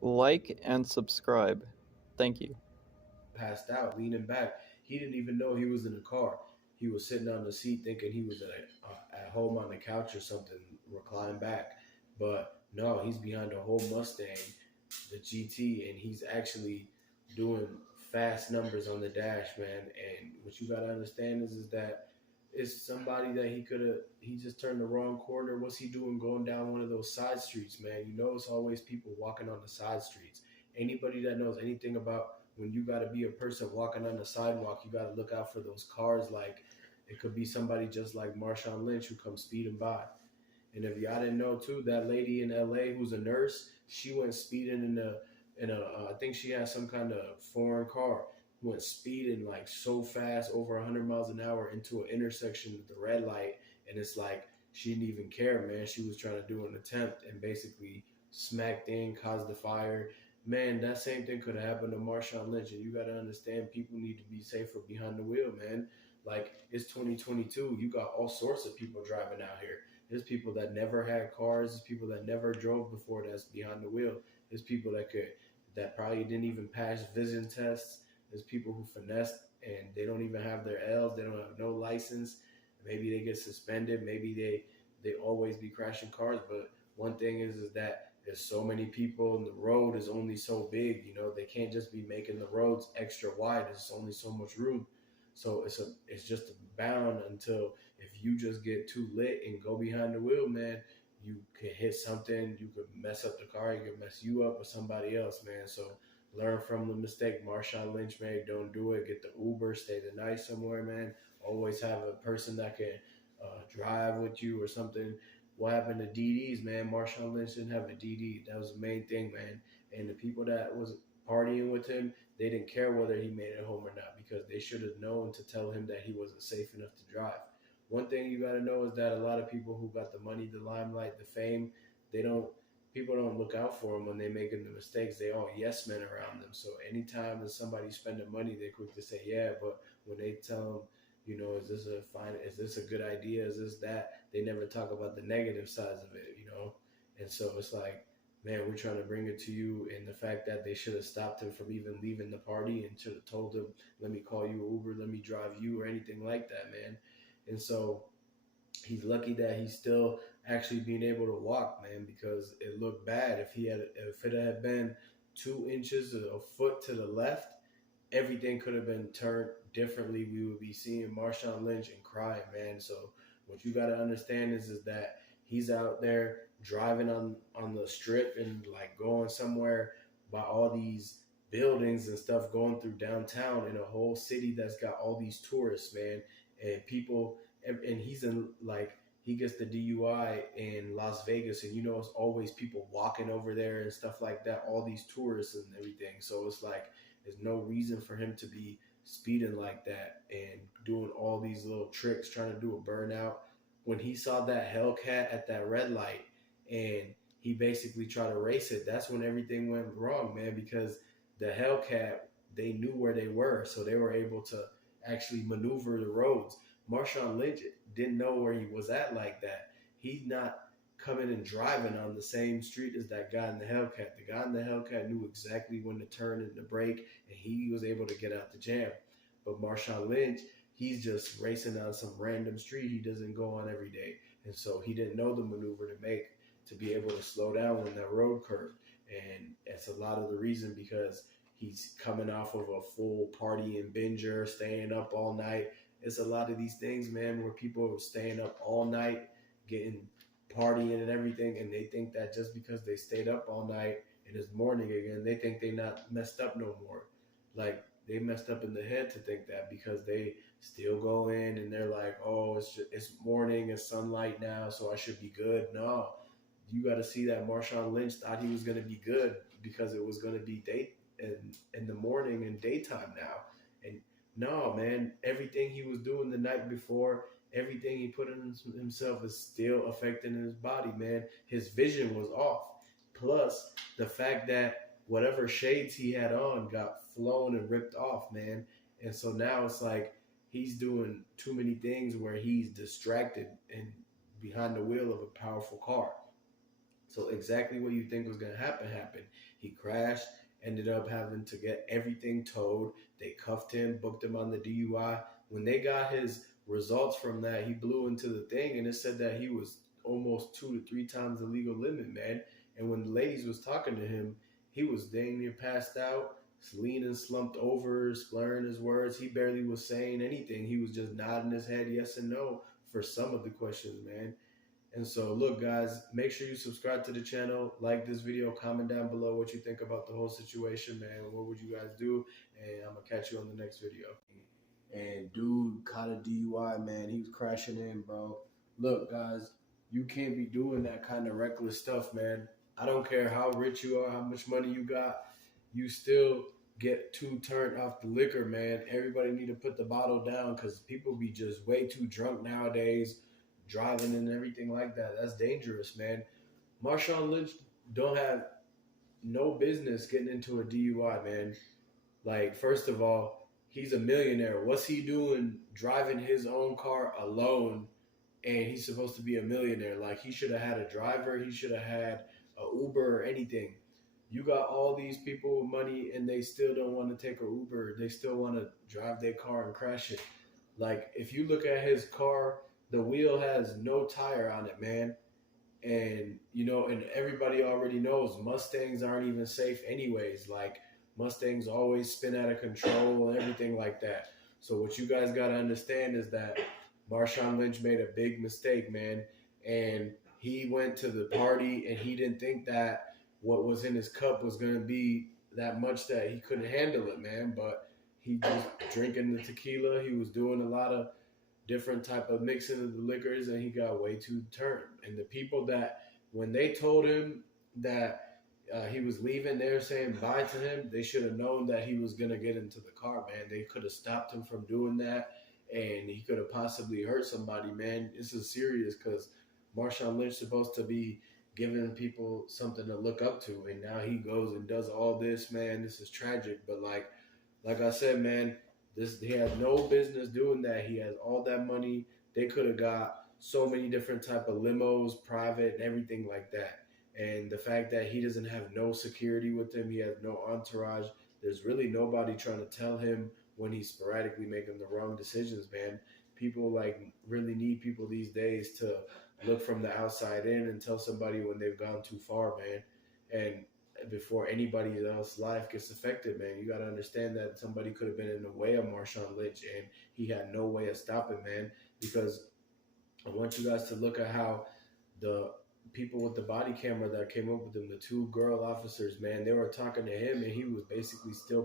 Like and subscribe. Thank you. Passed out, leaning back. He didn't even know he was in the car. He was sitting on the seat thinking he was at home on the couch or something, reclined back. But no, he's behind a whole Mustang, the GT, and he's actually doing fast numbers on the dash, man. And what you gotta understand is that it's somebody that he just turned the wrong corner. What's he doing going down one of those side streets, man? You know, it's always people walking on the side streets. Anybody that knows anything about when you got to be a person walking on the sidewalk, you got to look out for those cars. Like it could be somebody just like Marshawn Lynch who comes speeding by. And if y'all didn't know too, that lady in LA who's a nurse, she went speeding I think she had some kind of foreign car. Went speeding like so fast, over 100 miles an hour into an intersection with the red light, and it's like she didn't even care, man. She was trying to do an attempt and basically smacked in, caused the fire. Man, that same thing could have happened to Marshawn Lynch, and you got to understand people need to be safer behind the wheel, man. Like it's 2022, you got all sorts of people driving out here. There's people that never had cars. There's people that never drove before that's behind the wheel. There's people that probably didn't even pass vision tests. There's people who finessed and they don't even have their L's. They don't have no license. Maybe they get suspended. Maybe they always be crashing cars. But one thing is that there's so many people and the road is only so big. You know, they can't just be making the roads extra wide. There's only so much room. So it's just a bound until if you just get too lit and go behind the wheel, man, you can hit something, you could mess up the car, you could mess you up or somebody else, man. So learn from the mistake Marshawn Lynch made. Don't do it. Get the Uber, stay the night somewhere, man. Always have a person that can drive with you or something. What happened to DDs, man? Marshawn Lynch didn't have a DD. That was the main thing, man. And the people that was partying with him, they didn't care whether he made it home or not because they should have known to tell him that he wasn't safe enough to drive. One thing you got to know is that a lot of people who got the money, the limelight, the fame, they don't. People don't look out for them when they're making the mistakes. They all yes men around them. So anytime that somebody's spending money, they're quick to say yeah. But when they tell them, you know, is this a fine? Is this a good idea? Is this that? They never talk about the negative sides of it, you know. And so it's like, man, we're trying to bring it to you. And the fact that they should have stopped him from even leaving the party and should have told him, let me call you Uber, let me drive you or anything like that, man. And so he's lucky that he's still actually being able to walk, man, because it looked bad if it had been 2 inches a foot to the left, everything could have been turned differently. We would be seeing Marshawn Lynch and crying, man. So what you got to understand is that he's out there driving on the strip and like going somewhere by all these buildings and stuff, going through downtown in a whole city that's got all these tourists, man, and people, and he's in like he gets the DUI in Las Vegas, and you know it's always people walking over there and stuff like that, all these tourists and everything. So it's like there's no reason for him to be speeding like that and doing all these little tricks, trying to do a burnout. When he saw that Hellcat at that red light and he basically tried to race it, that's when everything went wrong, man, because the Hellcat, they knew where they were, so they were able to actually maneuver the roads. Marshawn Lynch didn't know where he was at like that. He's not coming and driving on the same street as that guy in the Hellcat. The guy in the Hellcat knew exactly when to turn and to brake, and he was able to get out the jam. But Marshawn Lynch, he's just racing on some random street he doesn't go on every day. And so he didn't know the maneuver to make to be able to slow down when that road curved. And that's a lot of the reason because he's coming off of a full party and binger, staying up all night. It's a lot of these things, man, where people are staying up all night, getting partying and everything, and they think that just because they stayed up all night and it's morning again, they think they not messed up no more. Like they messed up in the head to think that because they still go in and they're like, oh, it's morning, it's sunlight now, so I should be good. No, you got to see that Marshawn Lynch thought he was going to be good because it was going to be day in the morning and daytime now. And no, man, everything he was doing the night before, everything he put in himself is still affecting his body, man. His vision was off. Plus, the fact that whatever shades he had on got flown and ripped off, man. And so now it's like he's doing too many things where he's distracted and behind the wheel of a powerful car. So exactly what you think was going to happen happened. He crashed, ended up having to get everything towed. They cuffed him, booked him on the DUI. When they got his results from that, he blew into the thing, and it said that he was almost 2 to 3 times the legal limit, man. And when the ladies was talking to him, he was dang near passed out, leaning, slumped over, slurring his words. He barely was saying anything. He was just nodding his head yes and no for some of the questions, man. And so, look, guys, make sure you subscribe to the channel, like this video, comment down below what you think about the whole situation, man. What would you guys do? And I'm going to catch you on the next video. And dude caught a DUI, man. He was crashing in, bro. Look, guys, you can't be doing that kind of reckless stuff, man. I don't care how rich you are, how much money you got. You still get too turned off the liquor, man. Everybody need to put the bottle down because people be just way too drunk nowadays, driving and everything like that. That's dangerous, man. Marshawn Lynch don't have no business getting into a DUI, man. Like, first of all, he's a millionaire. What's he doing driving his own car alone? And he's supposed to be a millionaire. Like, he should have had a driver. He should have had a Uber or anything. You got all these people with money and they still don't want to take an Uber. They still want to drive their car and crash it. Like, if you look at his car, the wheel has no tire on it, man. And, you know, and everybody already knows Mustangs aren't even safe anyways. Like, Mustangs always spin out of control and everything like that. So what you guys got to understand is that Marshawn Lynch made a big mistake, man. And he went to the party and he didn't think that what was in his cup was going to be that much that he couldn't handle it, man. But he just drinking the tequila. He was doing a lot of different type of mixing of the liquors, and he got way too turned. And the people that, when they told him that he was leaving, they were saying bye to him, they should have known that he was going to get into the car, man. They could have stopped him from doing that, and he could have possibly hurt somebody, man. This is serious because Marshawn Lynch is supposed to be giving people something to look up to, and now he goes and does all this, man. This is tragic. But like I said, man, he had no business doing that. He has all that money. They could have got so many different type of limos, private, and everything like that. And the fact that he doesn't have no security with him, he has no entourage. There's really nobody trying to tell him when he's sporadically making the wrong decisions, man. People really need people these days to look from the outside in and tell somebody when they've gone too far, man. And before anybody else's life gets affected, man, you got to understand that somebody could have been in the way of Marshawn Lynch, and he had no way of stopping, man. Because I want you guys to look at how the people with the body camera that came up with him, the two girl officers, man, they were talking to him, and he was basically still